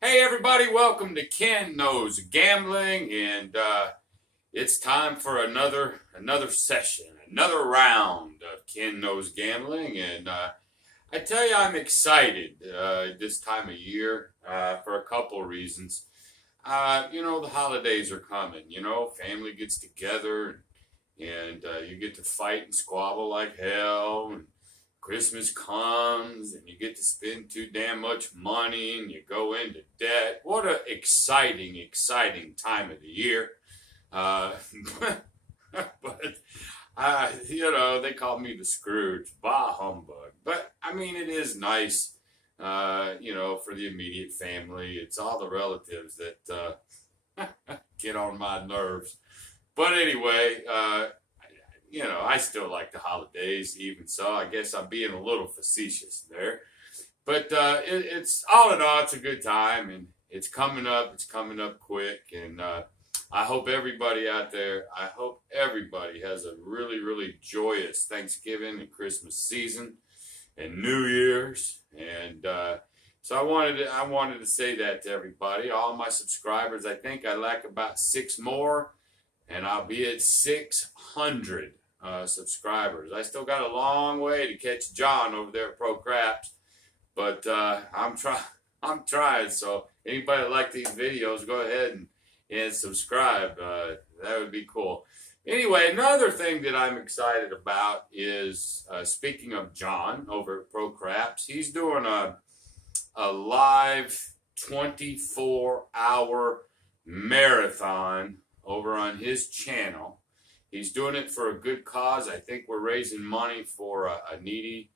Hey everybody, welcome to Ken Knows Gambling, and it's time for another session, another round of Ken Knows Gambling, and I tell you, I'm excited this time of year for a couple of reasons. The holidays are coming. Family gets together, and you get to fight and squabble like hell, and Christmas comes and you get to spend too damn much money and you go into debt. What a exciting time of the year. Uh, but they call me the Scrooge, bah humbug. But I mean, it is nice, for the immediate family. It's all the relatives that get on my nerves. But anyway, I still like the holidays, even so. I guess I'm being a little facetious there. But it's all in all, it's a good time, and it's coming up. It's coming up quick, and I hope everybody out there. I hope everybody has a really joyous Thanksgiving and Christmas season, and New Year's. And so I wanted to say that to everybody, all my subscribers. I think I lack about six more, and I'll be at 600 subscribers. I still got a long way to catch John over there at Pro Craps, but I'm trying. I'm trying. So anybody that like these videos, go ahead and subscribe. That would be cool. Anyway, another thing that I'm excited about is speaking of John over at Pro Craps. He's doing a live 24-hour marathon over on his channel. He's doing it for a good cause. I think we're raising money for a needy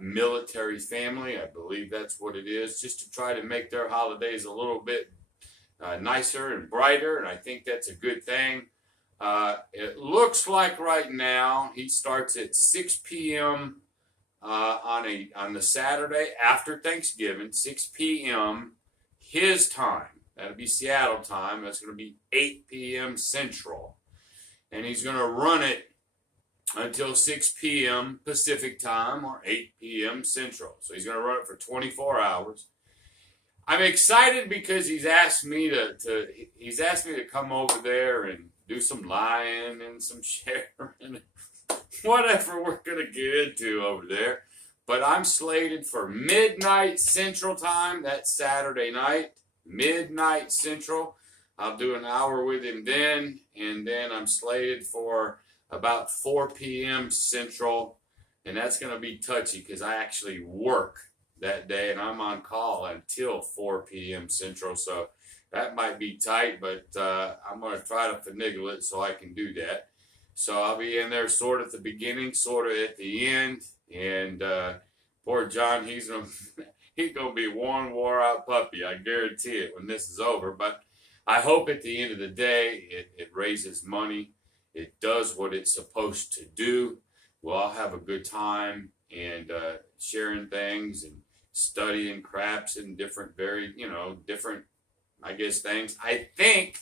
military family. I believe that's what it is, just to try to make their holidays a little bit nicer and brighter, and I think that's a good thing. It looks like right now he starts at 6 p.m. On the Saturday after Thanksgiving, 6 p.m. his time. That'll be Seattle time. That's going to be 8 p.m. Central. And he's going to run it until 6 p.m. Pacific time or 8 p.m. Central. So he's going to run it for 24 hours. I'm excited because he's asked me to come over there and do some lying and some sharing, whatever we're going to get into over there. But I'm slated for midnight Central time. That's Saturday night, midnight Central. I'll do an hour with him then, and then I'm slated for about 4 p.m. Central, and that's going to be touchy because I actually work that day, and I'm on call until 4 p.m. Central, so that might be tight, but I'm going to try to finagle it so I can do that. So I'll be in there sort of at the beginning, sort of at the end, and poor John, he's going to be one wore-out puppy, I guarantee it, when this is over, but I hope at the end of the day it raises money. It does what it's supposed to do. We'll all have a good time and sharing things and studying craps and different, I guess, things. I think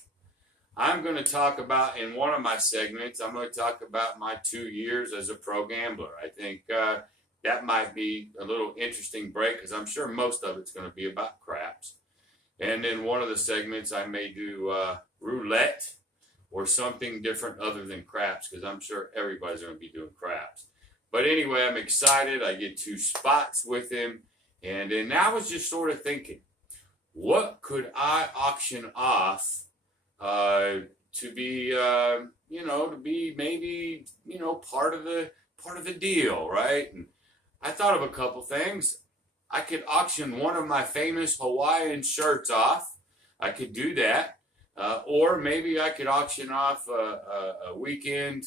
I'm going to talk about, in one of my segments, I'm going to talk about my 2 years as a pro gambler. I think that might be a little interesting break because I'm sure most of it's going to be about craps. And in one of the segments, I may do roulette or something different other than craps because I'm sure everybody's going to be doing craps. But anyway, I'm excited. I get 2 spots with him. And then I was just sort of thinking, what could I auction off to be, to be maybe, part of the deal, right? And I thought of a couple things. I could auction one of my famous Hawaiian shirts off. I could do that. Or maybe I could auction off a weekend,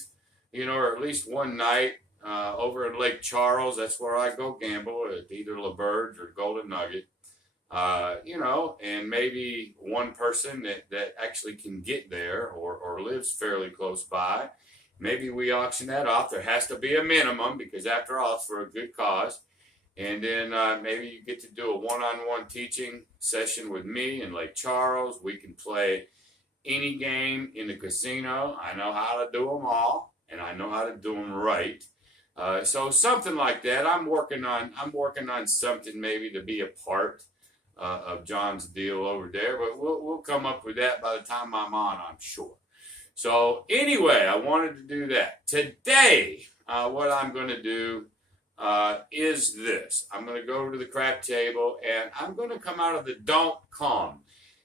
or at least one night over in Lake Charles. That's where I go gamble at either LaBerge or Golden Nugget. And maybe one person that actually can get there or lives fairly close by. Maybe we auction that off. There has to be a minimum because after all, it's for a good cause. And then maybe you get to do a one-on-one teaching session with me in Lake Charles. We can play any game in the casino. I know how to do them all, and I know how to do them right. So something like that. I'm working on something maybe to be a part of John's deal over there, but we'll come up with that by the time I'm on, I'm sure. So anyway, I wanted to do that. Today, what I'm going to do is this. I'm going to go over to the crap table, and I'm going to come out of the don't come.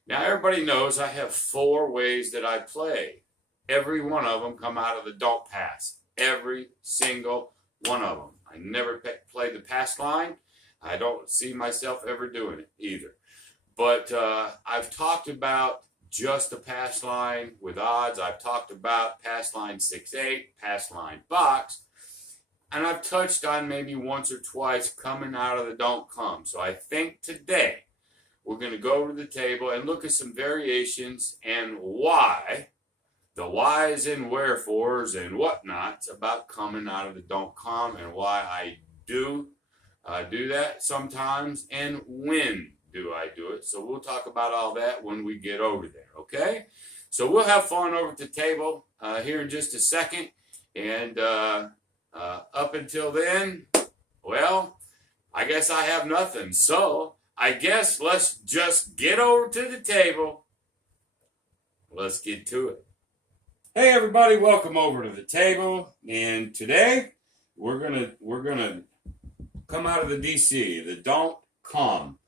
Now, everybody knows I have 4 ways that I play. Every one of them come out of the don't pass. Every single one of them. I never play the pass line. I don't see myself ever doing it either. But I've talked about just the pass line with odds. I've talked about pass line 6-8, pass line box. And I've touched on maybe once or twice coming out of the don't come. So I think today we're going to go over to the table and look at some variations and why, the whys and wherefores and whatnots about coming out of the don't come and why I do that sometimes and when do I do it. So we'll talk about all that when we get over there, okay? So we'll have fun over at the table here in just a second. And up until then, well, I guess I have nothing. So I guess let's just get over to the table. Let's get to it. Hey everybody, welcome over to the table. And today we're gonna come out of the DC, the don't come.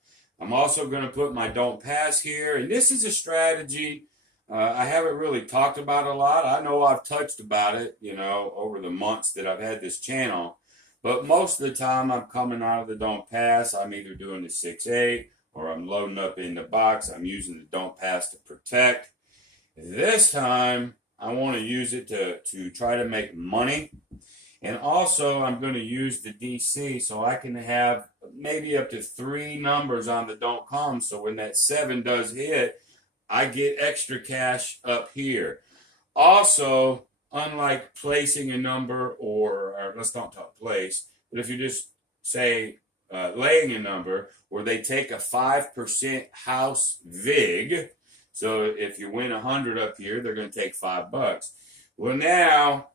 I'm also going to put my don't pass here. And this is a strategy I haven't really talked about a lot. I know I've touched about it, over the months that I've had this channel. But most of the time I'm coming out of the don't pass. I'm either doing the 6-8 or I'm loading up in the box. I'm using the don't pass to protect. This time I want to use it to try to make money. And also, I'm going to use the DC so I can have maybe up to 3 numbers on the don't come. So when that 7 does hit, I get extra cash up here. Also, unlike placing a number or let's don't talk place, but if you just say laying a number where they take a 5% house vig, so if you win 100 up here, they're going to take $5. Well, now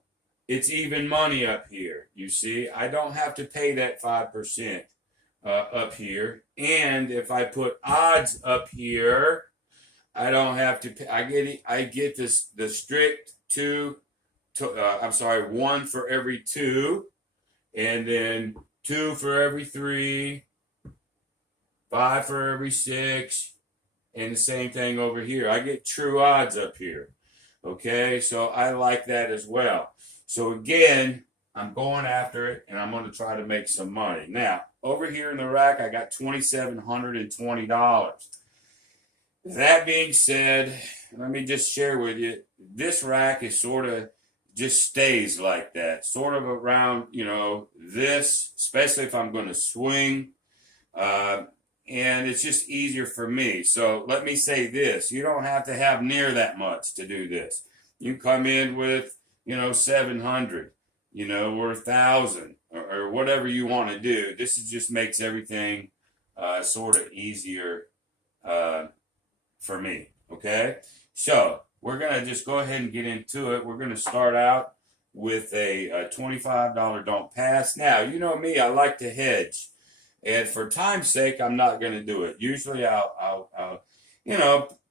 it's even money up here. You see, I don't have to pay that 5% up here. And if I put odds up here, I don't have to pay. I get the strict 1 for every 2, and then 2 for every 3, 5 for every 6, and the same thing over here. I get true odds up here. Okay, so I like that as well. So again, I'm going after it, and I'm going to try to make some money. Now, over here in the rack, I got $2,720. That being said, let me just share with you, this rack is sort of just stays like that, sort of around, this, especially if I'm going to swing, and it's just easier for me. So let me say this, you don't have to have near that much to do this. You come in with 700, or 1,000, or whatever you want to do. This just makes everything sort of easier for me, okay? So we're going to just go ahead and get into it. We're going to start out with a $25 don't pass. Now, you know me, I like to hedge. And for time's sake, I'm not going to do it. Usually I'll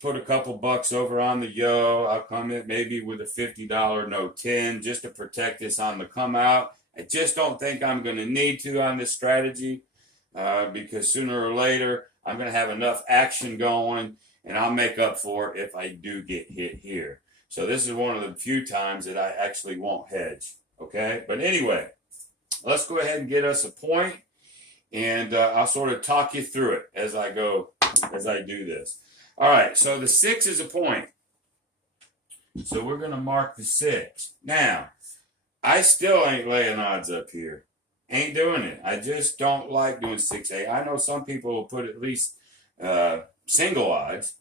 put a couple bucks over on the yo. I'll come in maybe with a $50 no 10 just to protect this on the come out. I just don't think I'm going to need to on this strategy because sooner or later I'm going to have enough action going and I'll make up for it if I do get hit here. So this is one of the few times that I actually won't hedge. Okay, but anyway, let's go ahead and get us a point, and I'll sort of talk you through it as I do this. All right, so the 6 is a point. So we're going to mark the 6. Now, I still ain't laying odds up here. Ain't doing it. I just don't like doing 6-8. I know some people will put at least single odds,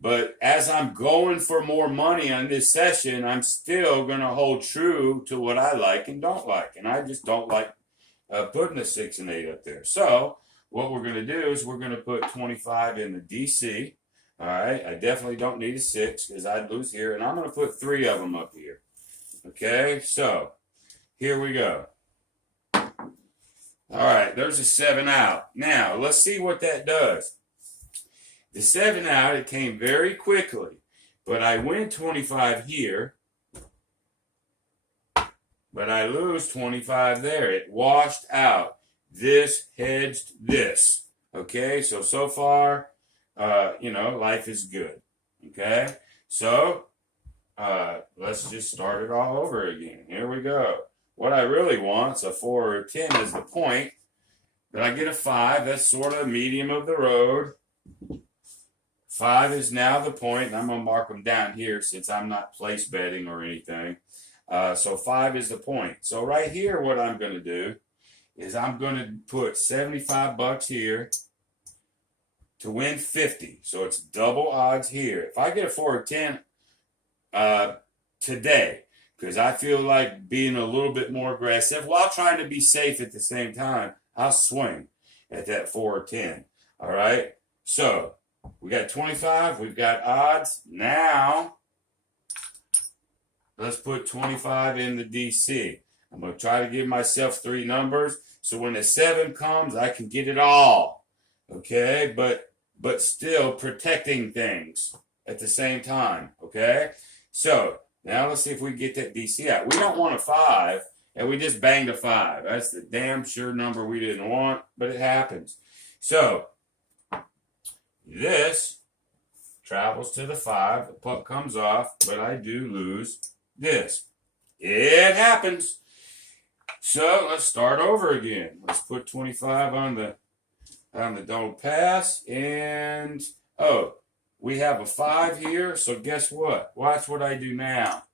but as I'm going for more money on this session, I'm still going to hold true to what I like and don't like. And I just don't like putting a 6 and 8 up there. So what we're going to do is we're going to put 25 in the DC. All right, I definitely don't need a 6 because I'd lose here. And I'm going to put 3 of them up here. Okay, so here we go. All right, there's a 7 out. Now, let's see what that does. The 7 out, it came very quickly. But I win 25 here. But I lose 25 there. It washed out. This hedged this. Okay, so far, life is good. Okay, so let's just start it all over again. Here we go. What I really want is a 4 or a 10 as the point. But I get a 5. That's sort of medium of the road. 5 is now the point, and I'm going to mark them down here since I'm not place betting or anything. So 5 is the point. So right here, what I'm going to do is I'm going to put $75 here to win 50. So it's double odds here. If I get a 4 or 10 today, because I feel like being a little bit more aggressive while trying to be safe at the same time, I'll swing at that 4 or 10. All right. So we got 25. We've got odds. Now let's put 25 in the DC. I'm going to try to give myself 3 numbers. So when the 7 comes, I can get it all. Okay. But still protecting things at the same time. Okay. So now let's see if we get that DC out. We don't want a 5, and we just banged a 5. That's the damn sure number we didn't want, but it happens. So this travels to the 5. The puck comes off, but I do lose this. It happens. So let's start over again. Let's put 25 on the don't pass, and we have a 5 here, so guess what? Watch what I do now.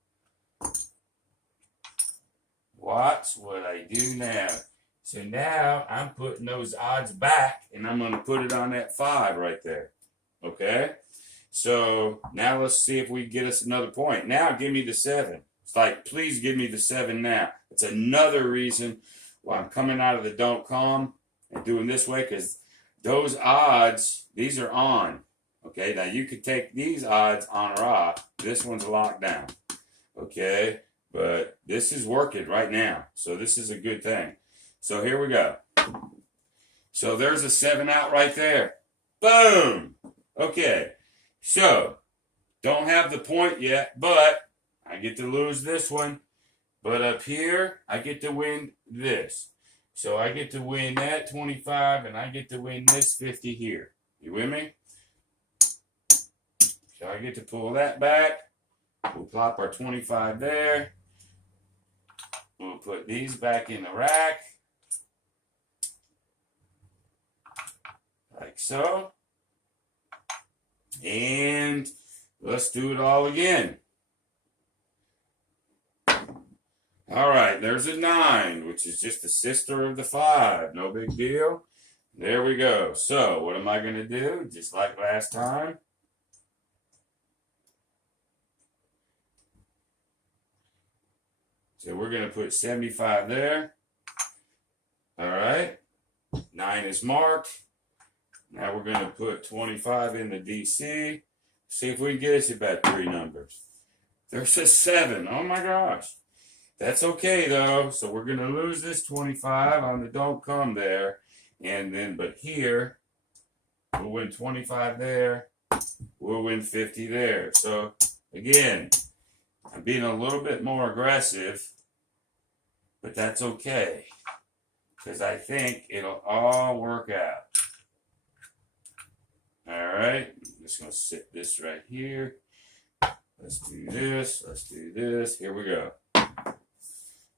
Watch what I do now. So now I'm putting those odds back, and I'm going to put it on that 5 right there. Okay? So now let's see if we get us another point. Now give me the 7. It's like, please give me the 7 now. It's another reason why I'm coming out of the don't come and doing this way, because those odds, these are on. Okay, now you could take these odds on or off. This one's locked down. Okay, but this is working right now. So this is a good thing. So here we go. So there's a 7 out right there. Boom. Okay, so don't have the point yet, but I get to lose this one. But up here, I get to win this. So I get to win that 25, and I get to win this 50 here. You with me? So I get to pull that back. We'll plop our 25 there. We'll put these back in the rack. Like so. And let's do it all again. All right, there's a 9, which is just the sister of the 5. No big deal. There we go. So what am I going to do? Just like last time. So we're going to put 75 there. All right. 9 is marked. Now we're going to put 25 in the DC. See if we can get us about 3 numbers. There's a 7. Oh my gosh. That's okay though. So we're going to lose this 25 on the don't come there. And then, but here, we'll win 25 there. We'll win 50 there. So again, I'm being a little bit more aggressive, but that's okay. Because I think it'll all work out. All right. I'm just going to sit this right here. Let's do this. Let's do this. Here we go. All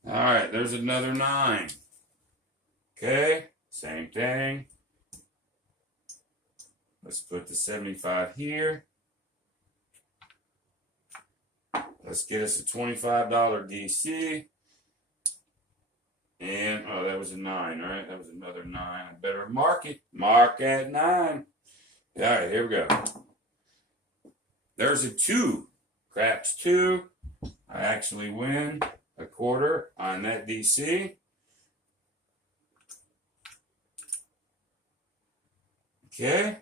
right. There's another 9. Okay. Same thing. Let's put the 75 here. Let's get us a $25 DC. And, oh, that was a 9, all right? That was another 9. I better mark it. Mark at 9. All right, here we go. There's a 2. Craps 2. I actually win a quarter on that DC. Okay.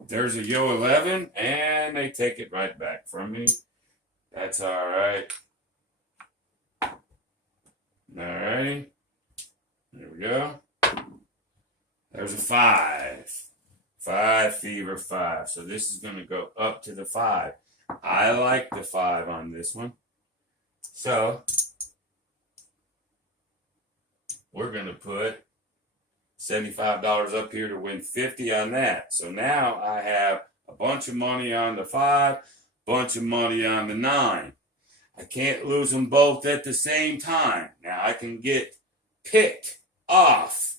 There's a yo 11, and they take it right back from me. That's all right. All righty. There we go. There's a 5. 5 fever 5. So this is going to go up to the 5. I like the 5 on this one. So we're going to put $75 up here to win 50 on that. So now I have a bunch of money on the 5, bunch of money on the 9. I can't lose them both at the same time. Now I can get picked off,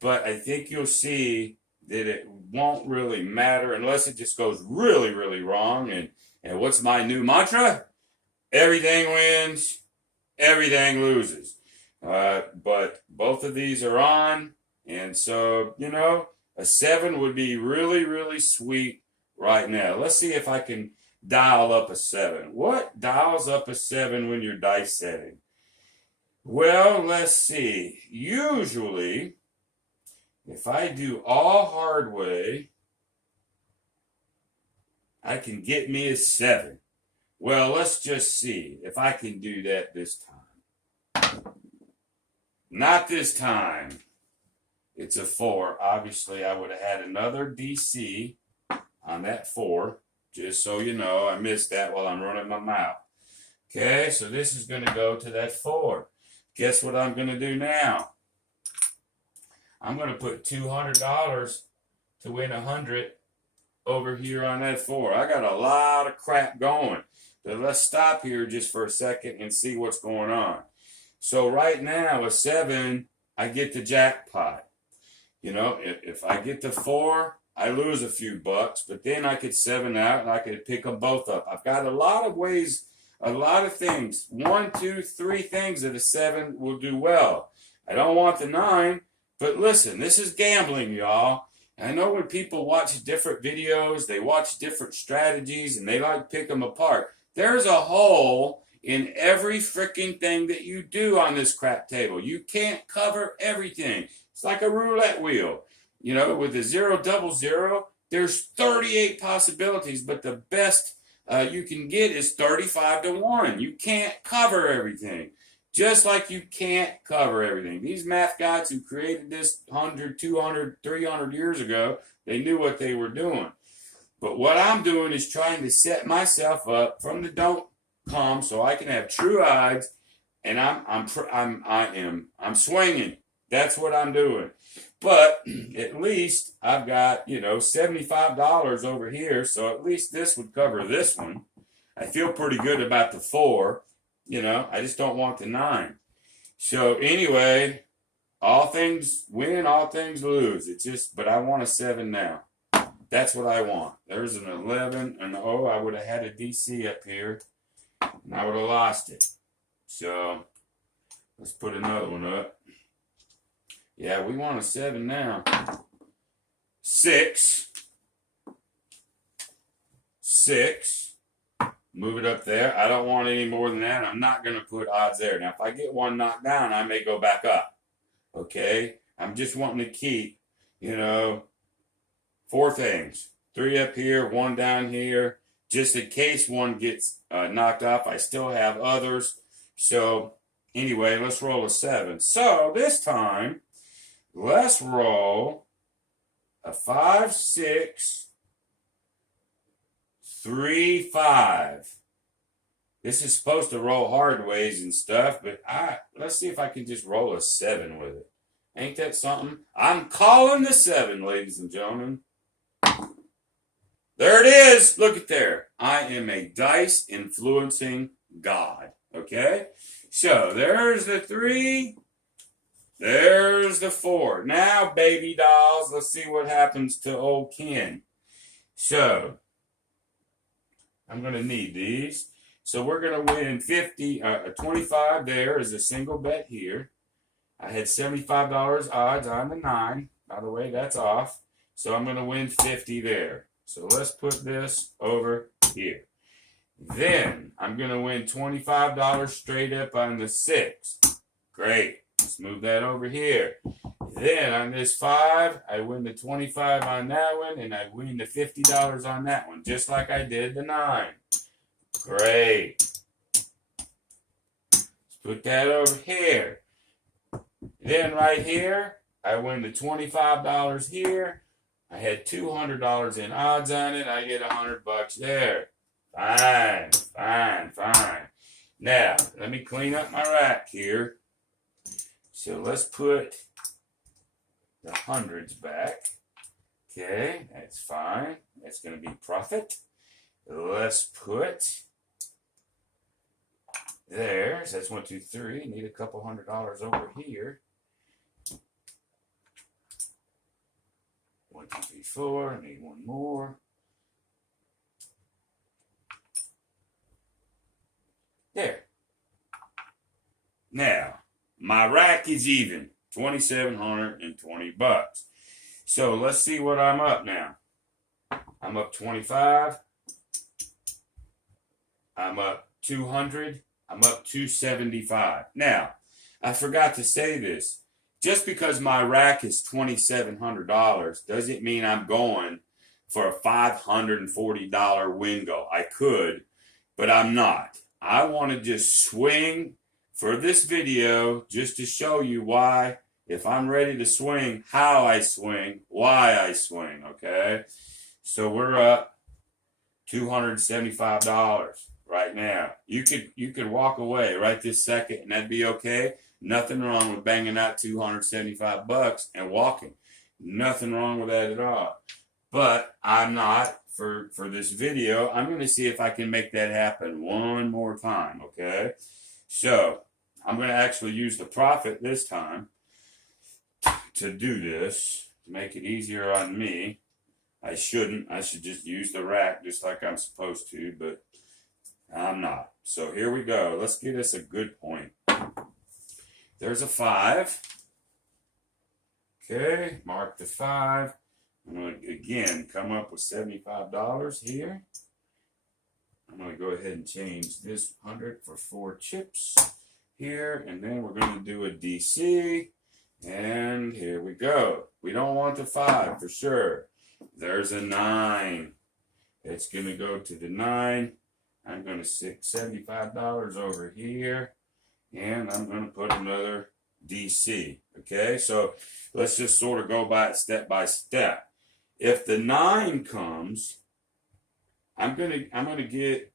but I think you'll see that it won't really matter unless it just goes really, really wrong. And what's my new mantra? Everything wins, everything loses. But both of these are on, and so, you know, a 7 would be really, really sweet right now. Let's see if I can dial up a 7. What dials up a 7 when you're dice setting? Well, let's see. Usually, if I do all hard way, I can get me a 7. Well, let's just see if I can do that this time. Not this time. It's a 4. Obviously, I would have had another DC on that 4. Just so you know, I missed that while I'm running my mouth. Okay, so this is going to go to that 4. Guess what I'm going to do now? I'm going to put $200 to win 100 over here on that 4. I got a lot of crap going. But let's stop here just for a second and see what's going on. So right now, a 7, I get the jackpot. You know, if I get the 4, I lose a few bucks, but then I could 7 out and I could pick them both up. I've got a lot of ways, a lot of things. 1, 2, 3 things that a 7 will do well. I don't want the 9, but listen, this is gambling, y'all. I know when people watch different videos, they watch different strategies, and they like to pick them apart. There's a hole in every freaking thing that you do on this crap table. You can't cover everything. It's like a roulette wheel. You know, with the 0 double 0, there's 38 possibilities, but the best you can get is 35 to 1. You can't cover everything. Just like you can't cover everything. These math guys who created this 100, 200, 300 years ago, they knew what they were doing. But what I'm doing is trying to set myself up from the don't come so I can have true odds, and I'm swinging. That's what I'm doing. But at least I've got, you know, $75 over here, so at least this would cover this one. I feel pretty good about the 4. You know, I just don't want the 9. So anyway, all things win, all things lose. It's just, but I want a 7 now. That's what I want. There's an 11, and oh, I would have had a DC up here, and I would have lost it. So let's put another one up. Yeah, we want a 7 now. 6. 6. Move it up there. I don't want any more than that. I'm not going to put odds there. Now, if I get one knocked down, I may go back up. Okay? I'm just wanting to keep, you know, 4 things. 3 up here, 1 down here. Just in case one gets knocked off, I still have others. So, anyway, let's roll a 7. So, this time, let's roll a 5, 6, 3, 5. This is supposed to roll hard ways and stuff, but let's see if I can just roll a 7 with it. Ain't that something? I'm calling the 7, ladies and gentlemen. There it is. Look at there. I am a dice influencing God. Okay? So there's the 3. There's the 4. Now, baby dolls, let's see what happens to old Ken. So I'm going to need these. So we're going to win 25 there is a single bet here. I had $75 odds on the 9. By the way, that's off. So I'm going to win 50 there. So let's put this over here. Then I'm going to win $25 straight up on the 6. Great. Let's move that over here. Then on this 5, I win the 25 on that one, and I win the $50 on that one, just like I did the 9. Great. Let's put that over here. Then right here, I win the $25 here. I had $200 in odds on it. I get $100 there. Fine, fine, fine. Now, let me clean up my rack here. So let's put the hundreds back. Okay, that's fine. That's going to be profit. Let's put there. So that's 1, 2, 3. Need a couple $100 over here. 1, 2, 3, 4. I need one more. There. Now, my rack is even. $2,720. So let's see what I'm up now. I'm up 25. I'm up 200. I'm up 275. Now, I forgot to say this. Just because my rack is $2,700 doesn't mean I'm going for a $540 win goal. I could, but I'm not. I want to just swing for this video just to show you why, if I'm ready to swing, how I swing, why I swing, okay? So we're up $275 right now. You could walk away right this second and that'd be okay. Nothing wrong with banging out $275 and walking. Nothing wrong with that at all. But I'm not, for this video, I'm going to see if I can make that happen one more time, okay? So I'm going to actually use the profit this time to do this, to make it easier on me. I shouldn't. I should just use the rack just like I'm supposed to, but I'm not. So here we go. Let's get us a good point. There's a 5. Okay, mark the 5. I'm going to, again, come up with $75 here. I'm going to go ahead and change this 100 for 4 chips here. And then we're going to do a DC. And here we go. We don't want the 5 for sure. There's a 9. It's going to go to the 9. I'm going to stick $75 over here. And I'm going to put another DC. Okay, so let's just sort of go by it step by step. If the 9 comes, I'm gonna get.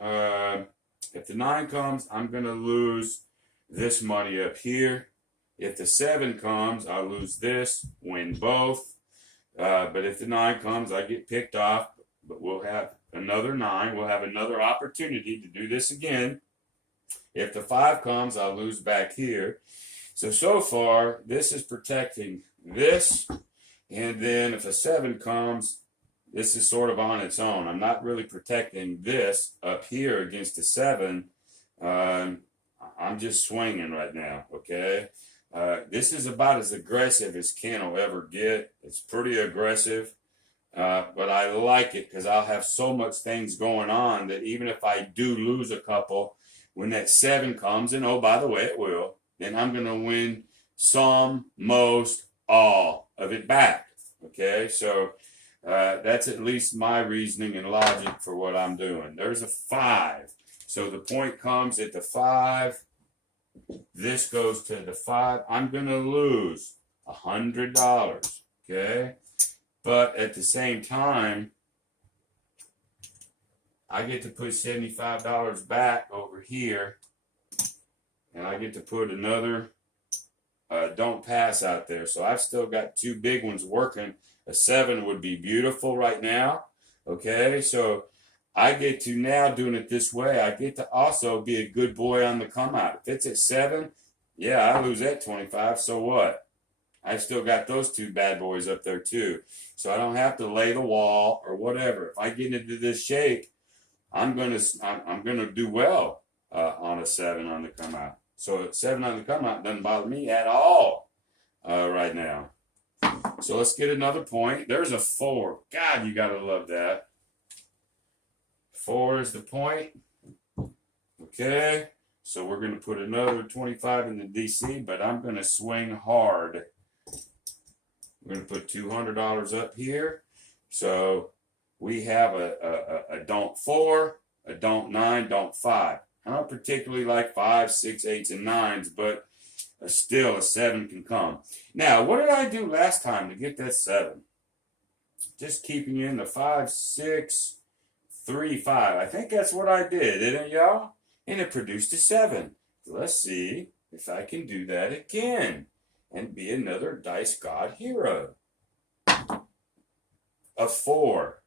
If the 9 comes, I'm gonna lose this money up here. If the 7 comes, I'll lose this. Win both. But if the 9 comes, I get picked off. But we'll have another 9. We'll have another opportunity to do this again. If the 5 comes, I'll lose back here. So far, this is protecting this. And then if a 7 comes, this is sort of on its own. I'm not really protecting this up here against the 7. I'm just swinging right now, okay? This is about as aggressive as Ken will ever get. It's pretty aggressive, but I like it because I'll have so much things going on that even if I do lose a couple, when that 7 comes, and oh, by the way, it will, then I'm going to win some, most, all of it back. Okay, so that's at least my reasoning and logic for what I'm doing. There's a 5. So the point comes at the 5. This goes to the 5. I'm going to lose $100. Okay, but at the same time, I get to put $75 back over here, and I get to put another don't pass out there. So I've still got 2 big ones working. A 7 would be beautiful right now. Okay, so I get to now doing it this way. I get to also be a good boy on the come out. If it's at 7, yeah, I lose that 25. So what? I've still got those 2 bad boys up there too. So I don't have to lay the wall or whatever. If I get into this shape, I'm gonna do well on a 7 on the come out. So 7 on the come out doesn't bother me at all right now. So let's get another point. There's a 4. God, you gotta love that. 4 is the point. Okay, so we're gonna put another 25 in the DC, but I'm gonna swing hard. We're gonna put $200 up here. So we have a don't 4, a don't 9, don't 5. I don't particularly like 5s, 6s, 8s, and 9s, but still a 7 can come. Now, what did I do last time to get that 7? Just keeping you in the 5, 6, 3, 5. I think that's what I did, didn't y'all? And it produced a 7. Let's see if I can do that again and be another Dice God hero. A 4.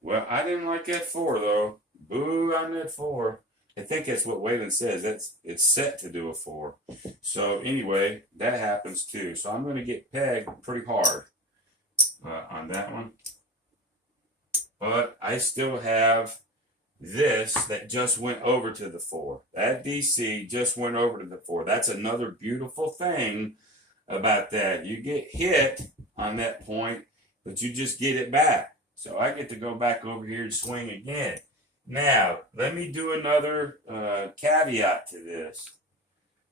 Well, I didn't like that 4 though. Boo on that 4. I think that's what Waylon says. It's set to do a 4. So anyway, that happens too. So I'm going to get pegged pretty hard on that one. But I still have this that just went over to the 4. That DC just went over to the 4. That's another beautiful thing about that. You get hit on that point, but you just get it back. So I get to go back over here and swing again. Now, let me do another caveat to this.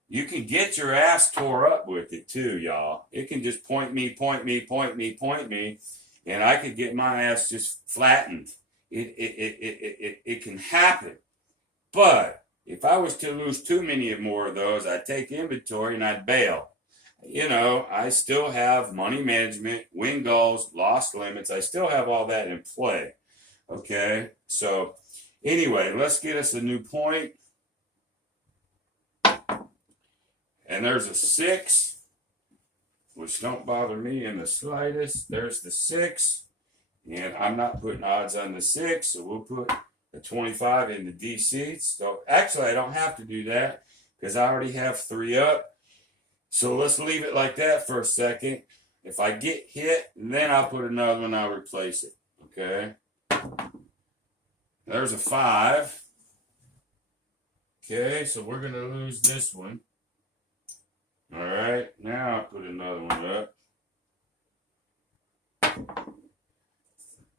You can get your ass tore up with it too, y'all. It can just point me, and I could get my ass just flattened. It can happen. But if I was to lose too many more of those, I'd take inventory and I'd bail. You know, I still have money management, win goals, lost limits. I still have all that in play. Okay, so anyway, let's get us a new point. And there's a 6, which don't bother me in the slightest. There's the 6, and I'm not putting odds on the 6, so we'll put the 25 in the DC. So actually, I don't have to do that because I already have 3 up. So let's leave it like that for a second. If I get hit, then I'll put another one, I'll replace it. Okay. There's a 5. Okay, so we're going to lose this one. All right, now I'll put another one up.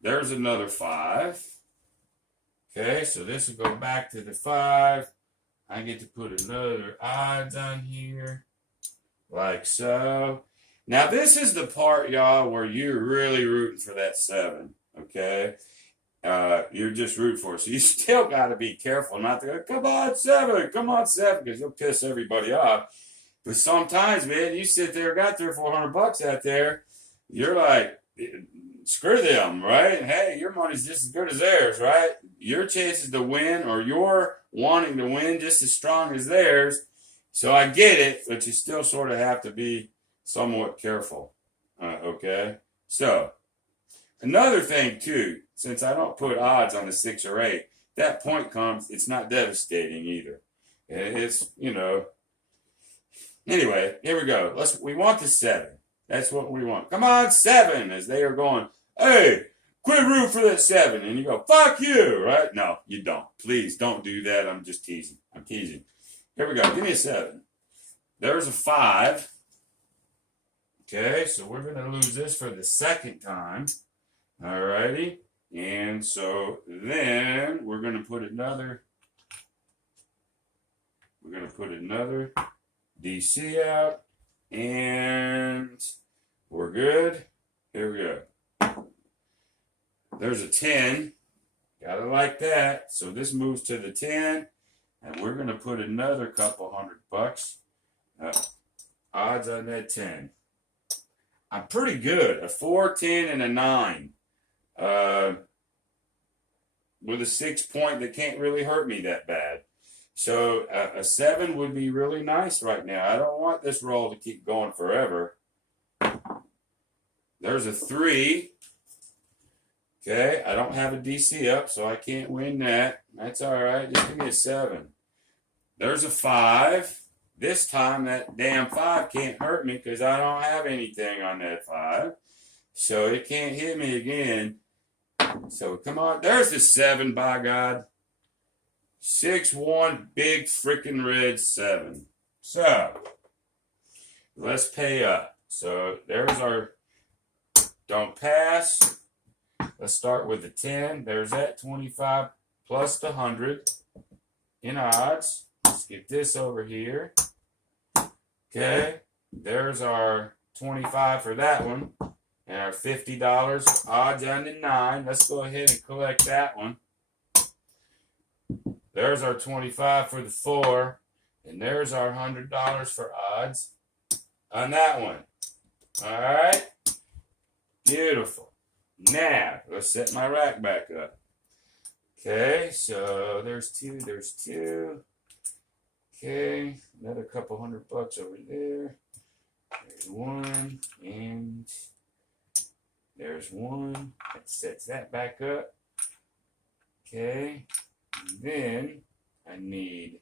There's another 5. Okay, so this will go back to the 5. I get to put another odds on here, like so. Now this is the part, y'all, where you're really rooting for that 7, okay? You're just rooting for it. So you still got to be careful not to go, come on, 7, because you'll piss everybody off. But sometimes, man, you sit there, got $300 or $400 out there, you're like, screw them, right? Hey, your money's just as good as theirs, right? Your chances to win, or your wanting to win, just as strong as theirs. So I get it, but you still sort of have to be somewhat careful, okay? So another thing too, since I don't put odds on the 6 or 8, that point comes, it's not devastating either. It's, you know. Anyway, here we go. We want the 7. That's what we want. Come on, 7, as they are going, hey, quit rooting for that 7. And you go, fuck you, right? No, you don't. Please don't do that. I'm just teasing. I'm teasing. Here we go. Give me a 7. There's a 5. Okay, so we're going to lose this for the second time. Alrighty. And so then we're going to put another DC out, and we're good. Here we go. There's a 10. Gotta like that. So this moves to the 10, and we're gonna put another couple $100 odds on that 10. I'm pretty good. A 4, 10, and a 9. With a 6 point that can't really hurt me that bad. So a 7 would be really nice right now. I don't want this roll to keep going forever. There's a 3. Okay, I don't have a DC up, so I can't win that. That's all right. Just give me a 7. There's a 5. This time that damn 5 can't hurt me because I don't have anything on that 5. So it can't hit me again. So come on. There's the 7, by God. 6, 1, big freaking red 7. So, let's pay up. So, there's our don't pass. Let's start with the 10. There's that 25 plus the 100 in odds. Let's get this over here. Okay, there's our 25 for that one. And our $50 odds on the 9. Let's go ahead and collect that one. There's our 25 for the 4. And there's our $100 for odds on that one. All right. Beautiful. Now, let's set my rack back up. Okay, so there's two. Okay, another couple $100 over there. There's one, and there's one. That sets that back up. Okay, and then I need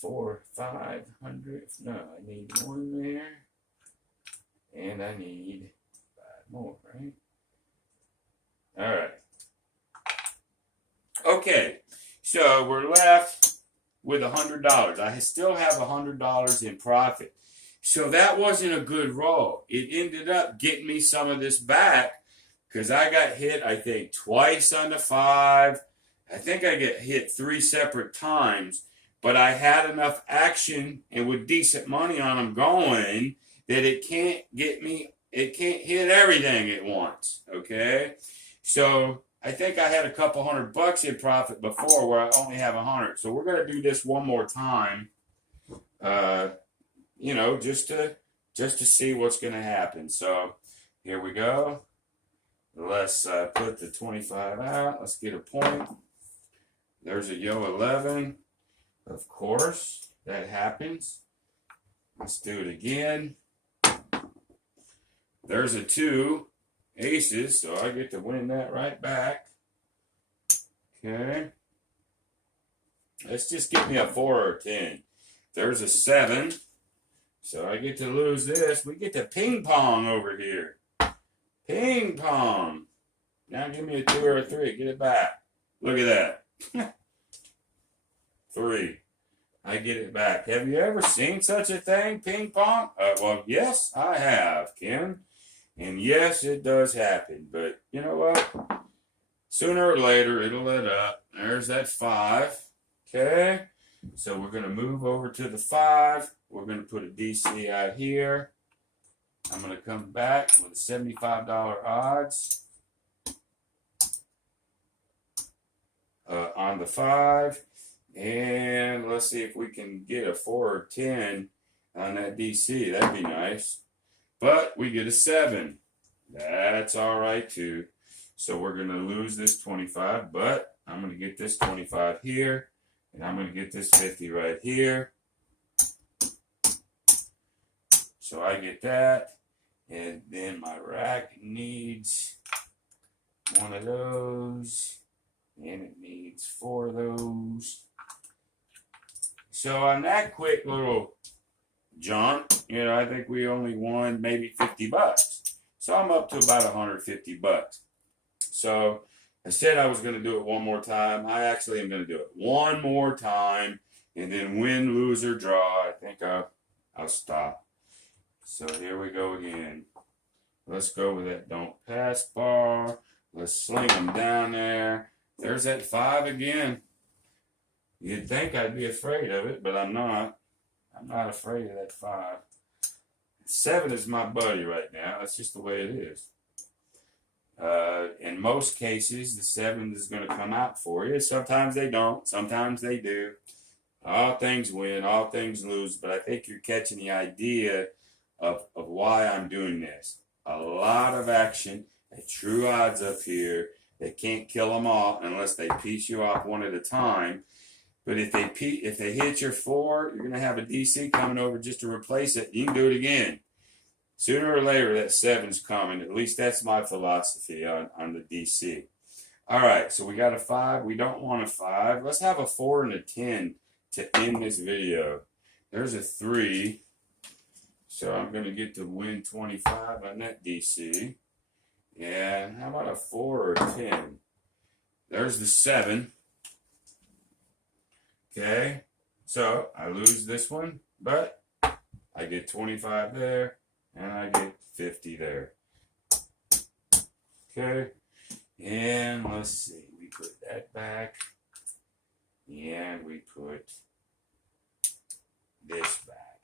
500. No, I need one there, and I need 5 more, right? All right. Okay, so we're left with $100. I still have $100 in profit. So that wasn't a good roll. It ended up getting me some of this back because I got hit, I think, twice on the 5. I think I get hit 3 separate times, but I had enough action and with decent money on them going that it can't hit everything at once, okay? So I think I had a couple $100 in profit before where I only have 100. So we're going to do this one more time, you know, just to see what's going to happen. So here we go. Let's put the 25 out. Let's get a point. There's a yo 11. Of course, that happens. Let's do it again. There's a 2. Aces, so I get to win that right back. Okay. Let's just give me a 4 or a 10. There's a 7. So I get to lose this. We get to ping pong over here. Ping pong. Now give me a 2 or a 3. Get it back. Look at that. 3. I get it back. Have you ever seen such a thing, ping pong? Well, yes, I have, Ken. And yes, it does happen, but you know what? Sooner or later, it'll let up. There's that 5. Okay, so we're going to move over to the 5. We're going to put a DC out here. I'm going to come back with a $75 odds on the 5. And let's see if we can get a 4 or 10 on that DC. That'd be nice. But we get a 7. That's all right, too. So we're going to lose this 25, but I'm going to get this 25 here, and I'm going to get this 50 right here. So I get that, and then my rack needs one of those, and it needs 4 of those. So on that quick little jump, you know, I think we only won maybe $50. So I'm up to about $150. So I said I was going to do it one more time. I actually am going to do it one more time, and then win, lose, or draw. I think I'll stop. So here we go again. Let's go with that don't pass bar. Let's sling them down there. There's that 5 again. You'd think I'd be afraid of it, but I'm not. I'm not afraid of that 5. 7 is my buddy right now. That's just the way it is. In most cases, the 7 is going to come out for you. Sometimes they don't. Sometimes they do. All things win. All things lose. But I think you're catching the idea of why I'm doing this. A lot of action at true odds up here. They can't kill them all unless they piece you off one at a time. But if they hit your 4, you're going to have a DC coming over just to replace it. You can do it again. Sooner or later, that 7's coming. At least that's my philosophy on the DC. All right, so we got a 5. We don't want a 5. Let's have a 4 and a 10 to end this video. There's a 3. So I'm going to get to win 25 on that DC. And how about a 4 or a 10? There's the 7. Okay, so I lose this one, but I get 25 there, and I get 50 there. Okay, and let's see, we put that back, and we put this back.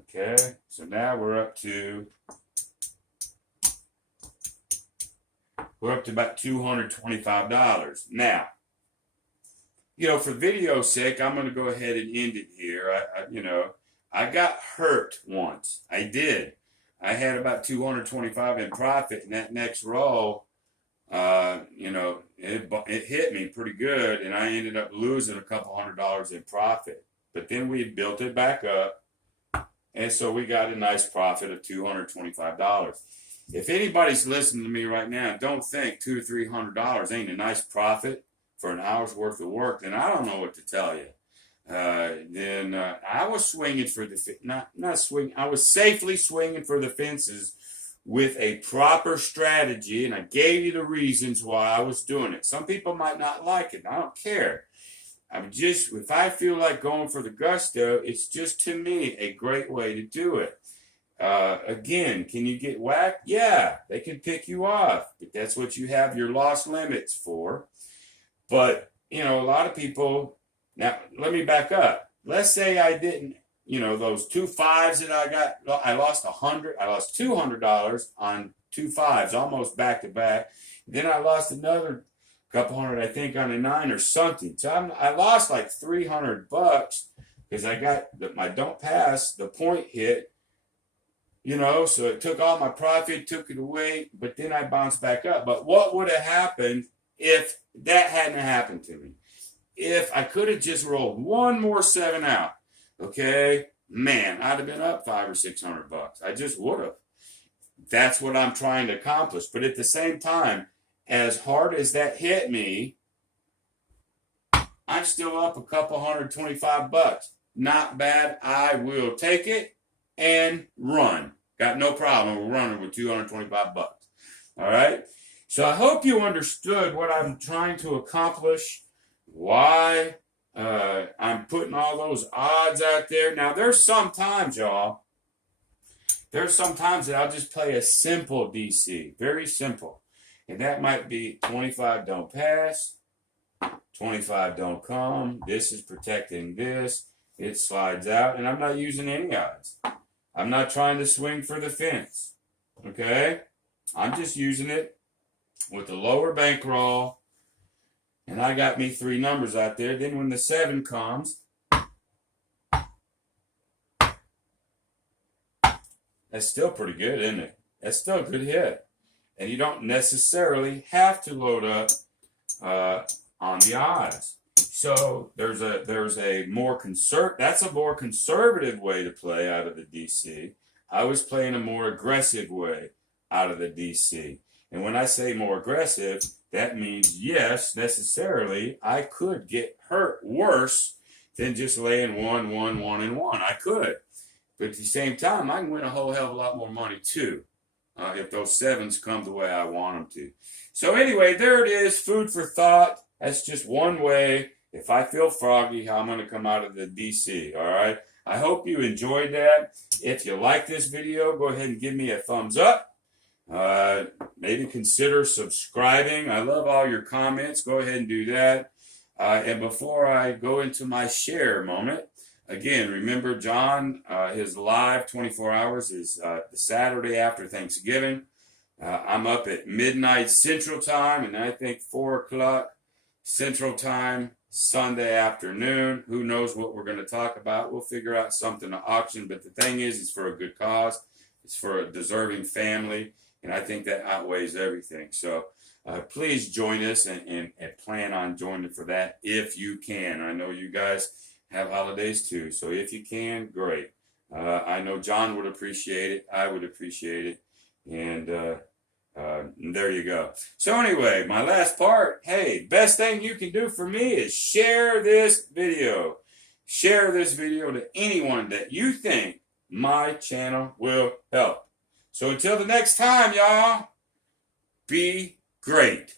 Okay, so now we're up to about $225. Now, for video's sake, I'm going to go ahead and end it here. I got hurt once. I did. I had about 225 in profit, and that next roll, it hit me pretty good, and I ended up losing a couple $100 in profit. But then we built it back up, and so we got a nice profit of $225. If anybody's listening to me right now, don't think $200 or $300 ain't a nice profit for an hour's worth of work, then I don't know what to tell you. I was swinging for I was safely swinging for the fences with a proper strategy, and I gave you the reasons why I was doing it. Some people might not like it. I don't care. If I feel like going for the gusto, it's just, to me, a great way to do it. Again, can you get whacked? Yeah, they can pick you off, but that's what you have your loss limits for. But, a lot of people, now let me back up. Let's say I didn't, those 2 5s that I got, I lost $200 on 2 5s, almost back to back. Then I lost another couple hundred, I think, on a 9 or something. So I lost like $300 because I got my don't pass, the point hit, so it took all my profit, took it away, but then I bounced back up. But what would have happened if that hadn't happened to me? If I could have just rolled one more 7 out, okay, man, I'd have been up $500 or $600. I just would have. That's what I'm trying to accomplish. But at the same time, as hard as that hit me, I'm still up a couple $125. Not bad. I will take it and run. Got no problem running with $225. All right. So I hope you understood what I'm trying to accomplish, why I'm putting all those odds out there. Now, there's sometimes, y'all, that I'll just play a simple DC, very simple. And that might be 25 don't pass, 25 don't come. This is protecting this. It slides out, and I'm not using any odds. I'm not trying to swing for the fence, okay? I'm just using it with the lower bankroll, and I got me 3 numbers out there. Then when the 7 comes, that's still pretty good, isn't it? That's still a good hit. And you don't necessarily have to load up on the odds. So that's a more conservative way to play out of the DC. I was playing a more aggressive way out of the DC. And when I say more aggressive, that means, yes, necessarily, I could get hurt worse than just laying 1, 1, 1, and 1. I could. But at the same time, I can win a whole hell of a lot more money, too, if those 7s come the way I want them to. So anyway, there it is, food for thought. That's just one way, if I feel froggy, how I'm going to come out of the DC, all right? I hope you enjoyed that. If you like this video, go ahead and give me a thumbs up. Maybe consider subscribing. I love all your comments. Go ahead and do that. And before I go into my share moment, again, remember John, his live 24 hours is the Saturday after Thanksgiving. I'm up at midnight Central Time, and I think 4 o'clock Central Time Sunday afternoon. Who knows what we're going to talk about? We'll figure out something to auction. But the thing is, it's for a good cause. It's for a deserving family. And I think that outweighs everything. So please join us and plan on joining for that if you can. I know you guys have holidays too. So if you can, great. I know John would appreciate it. I would appreciate it. And there you go. So anyway, my last part, hey, best thing you can do for me is share this video. Share this video to anyone that you think my channel will help. So until the next time, y'all, be great.